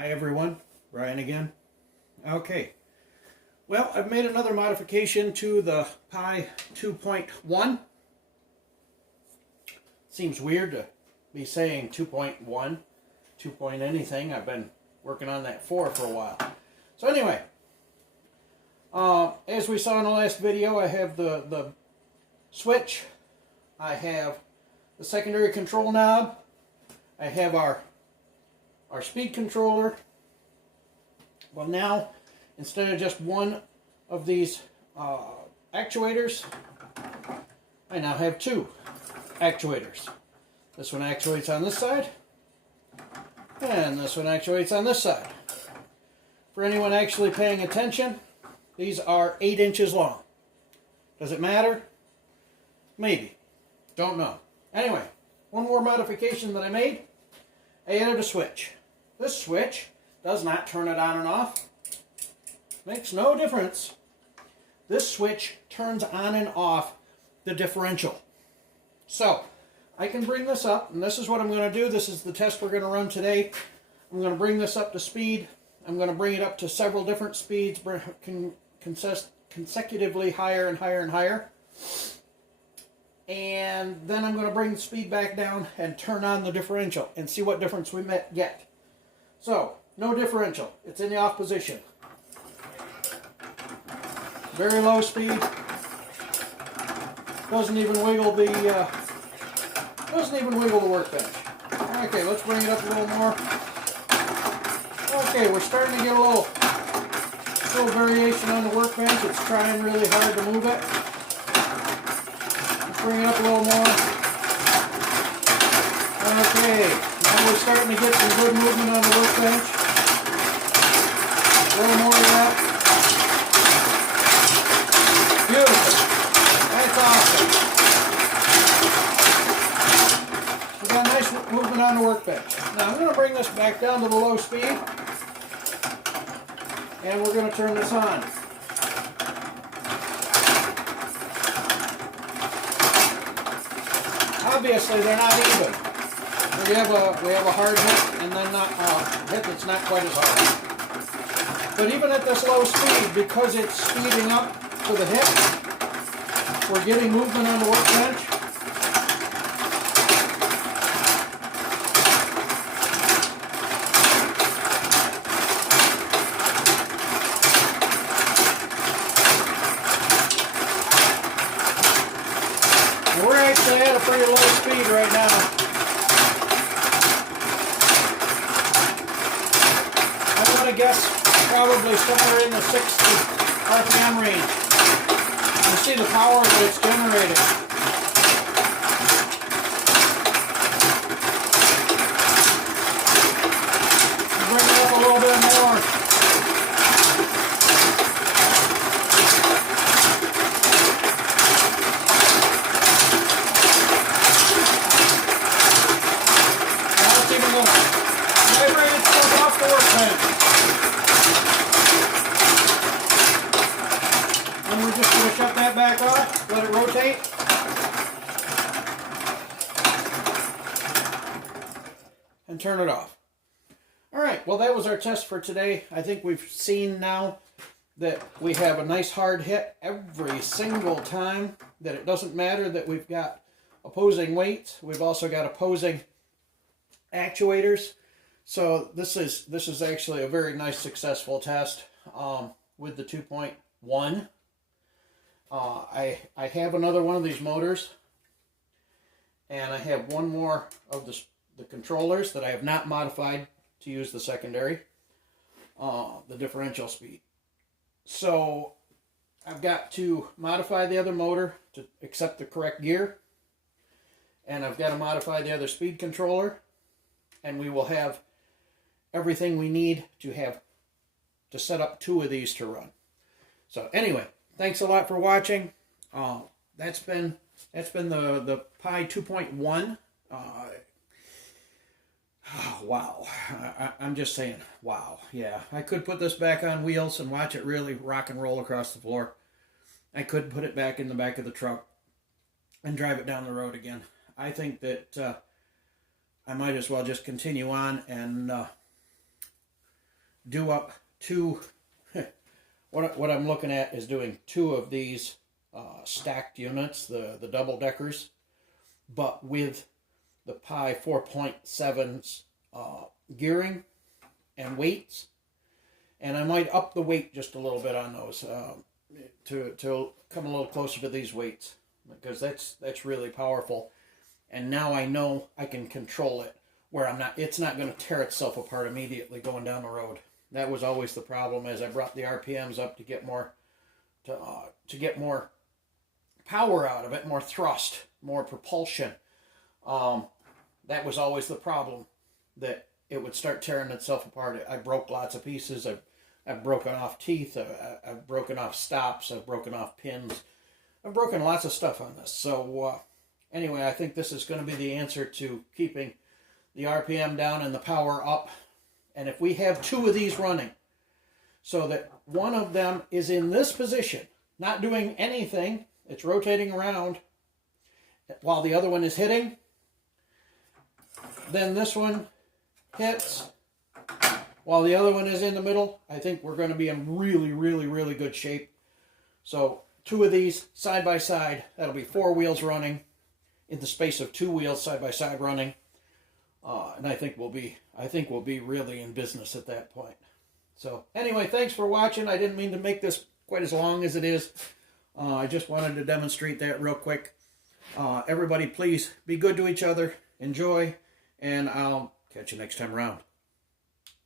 Hi everyone, Brian again. Okay, well, I've made another modification to the Pi 2.1. Seems weird to be saying 2.1, 2 point anything. I've been working on that 4 for a while. So anyway, as we saw in the last video, I have the switch, I have the secondary control knob, I have our speed controller. Well, now, instead of just one of these actuators, I now have 2 actuators. This one actuates on this side, and this one actuates on this side. For anyone actually paying attention, these are 8 inches long. Does it matter? Maybe. Don't know. Anyway, one more modification that I made. I added a switch. This switch does not turn it on and off. Makes no difference. This switch turns on and off the differential. So, I can bring this up, and this is what I'm going to do. This is the test we're going to run today. I'm going to bring this up to speed. I'm going to bring it up to several different speeds, consecutively higher and higher and higher. And then I'm going to bring the speed back down and turn on the differential and see what difference we get. So, no differential. It's in the off position. Very low speed. Doesn't even wiggle the workbench. Okay, let's bring it up a little more. Okay, we're starting to get a little variation on the workbench. It's trying really hard to move it. Let's bring it up a little more. Okay, now we're starting to get some good movement on the workbench. A little more of that. Beautiful. That's awesome. We got nice movement on the workbench. Now I'm going to bring this back down to the low speed. And we're going to turn this on. Obviously they're not even. We have a hard hit and then not a hit that's not quite as hard. But even at this low speed, because it's speeding up for the hit, we're getting movement on the workbench. And we're actually at a pretty low speed right now. I'm going to guess probably somewhere in the 60 RPM range. You see the power that it's generating. Bring it up a little bit more. Now it's even going to vibrate itself off the workbench. And we're just going to shut that back off, let it rotate. And turn it off. Alright, well that was our test for today. I think we've seen now that we have a nice hard hit every single time. That it doesn't matter that we've got opposing weights. We've also got opposing actuators. So this is actually a very nice successful test with the 2.1. I have another one of these motors, and I have one more of the controllers that I have not modified to use the secondary, the differential speed. So I've got to modify the other motor to accept the correct gear, and I've got to modify the other speed controller, and we will have everything we need to set up 2 of these to run. So anyway, thanks a lot for watching. That's been the Pi 2.1. Wow. I'm just saying, wow. Yeah, I could put this back on wheels and watch it really rock and roll across the floor. I could put it back in the back of the truck and drive it down the road again. I think that I might as well just continue on and do up two. What I'm looking at is doing two of these stacked units, the double deckers, but with the Pi 4.7's gearing and weights, and I might up the weight just a little bit on those to come a little closer to these weights, because that's really powerful. And now I know I can control it where it's not going to tear itself apart immediately going down the road. That was always the problem, as I brought the RPMs up to get more to get more power out of it, more thrust, more propulsion. That was always the problem, that it would start tearing itself apart. I broke lots of pieces. I've broken off teeth. I've broken off stops. I've broken off pins. I've broken lots of stuff on this. So anyway, I think this is going to be the answer to keeping the RPM down and the power up. And if we have two of these running, so that one of them is in this position, not doing anything, it's rotating around while the other one is hitting, then this one hits while the other one is in the middle, I think we're going to be in really, really, really good shape. So two of these side by side, that'll be 4 wheels running in the space of 2 wheels side by side running. And I think we'll be really in business at that point. So anyway, thanks for watching. I didn't mean to make this quite as long as it is. I just wanted to demonstrate that real quick. Everybody, please be good to each other. Enjoy, and I'll catch you next time around.